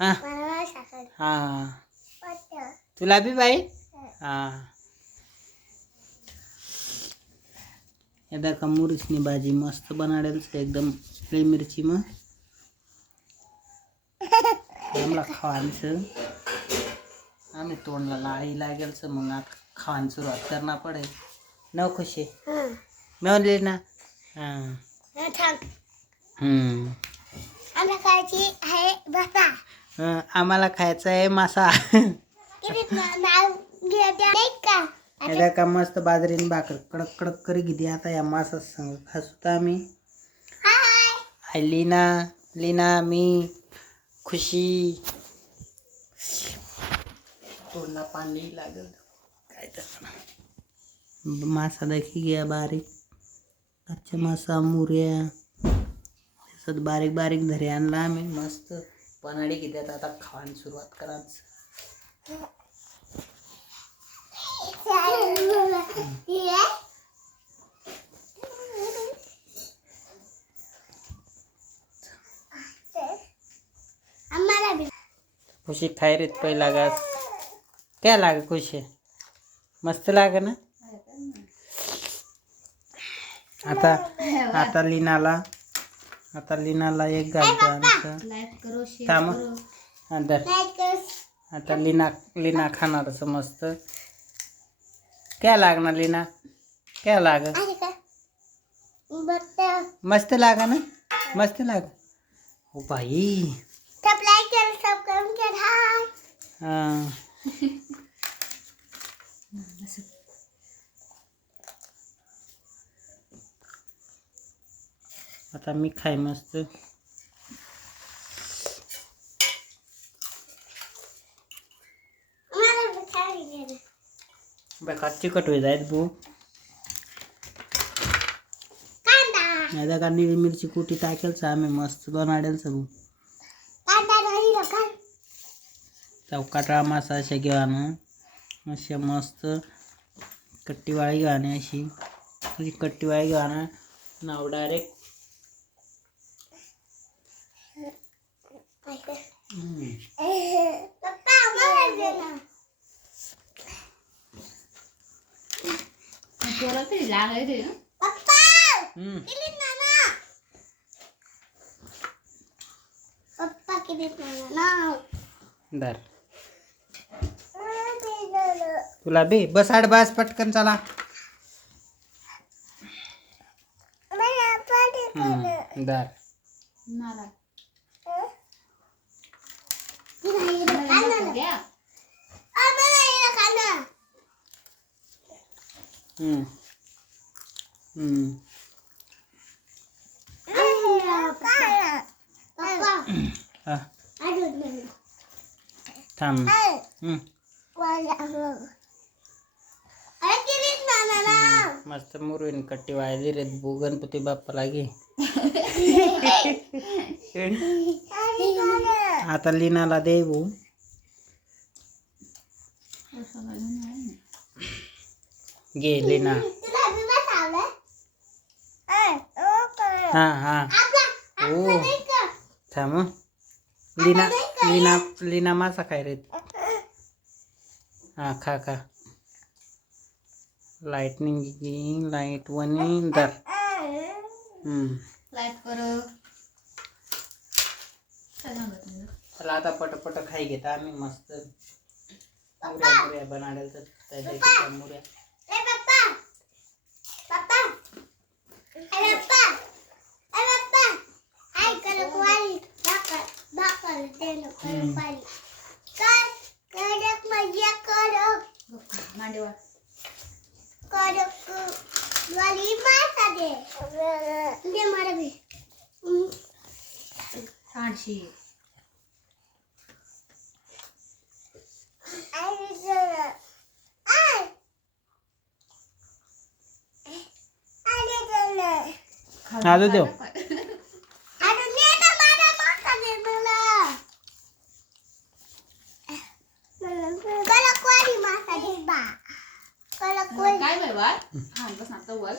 हां हां तुला बी बाई हां एकदा का मुरीसनी भाजी मस्त बनाडेल एकदम हिरवी मिरची मग आम्हाला खावायचं आम्ही तोंडला लाळी लागेल मग आता खावायला सुरुवात करणार पडेल नव खुशी मिळवली ना हां आम्हाला खायचं आहे मासा एकदा का मस्त बाजरीने भाकर कडक कडक करी घेते आता या मासा संग खासुत आम्ही लीना लीना मी खुशी तोंडला पाणी लागल काय तर मासा देखी गया बारीक कच्चा मासा मुर्या तसंच बारीक बारीक धरे आणला आम्ही मस्त पनाडी घेतात आता खावायला सुरुवात करायचं खुशी खाय रे पहिला घास क्या लागे खुशी मस्त लागे ना आता आता लीनाला एक घालतो थांब आता लीना खाणारच मस्त क्या लागणार लीना क्या लाग मस्त लागा ना मस्त लाग ओ भाई हाँ आता मी खाय मस्त बेकार चिकट हो जाए बू नाही का निळी मिरची कुटी टाकेल आम्ही मस्त बनाडेल सब चौकाटा मासा अशा घेवानं अशा मस्त कट्टीवाळी घेवाने अशी कट्टीवाळी घेवाना नाव डायरेक्ट दर तुला बे बस आड बस पटकन चला दर थांब मस्त मुरवीन कट्टी वाळली रे बू गणपती बाप्पाला घे आता लीनाला दे बू घे लीना हाँ हाँ ओ थांब लीना लीना लीना मासा खाय रे हाँ खा खा लाइटनिंग लाइट वनी दर लाइट करो चला आता पटपट खाई घेता आम्ही मस्त मुऱ्या मुऱ्या बनाडेल तर त्या मुऱ्या आलू देव काय बाबा हां बस आता वर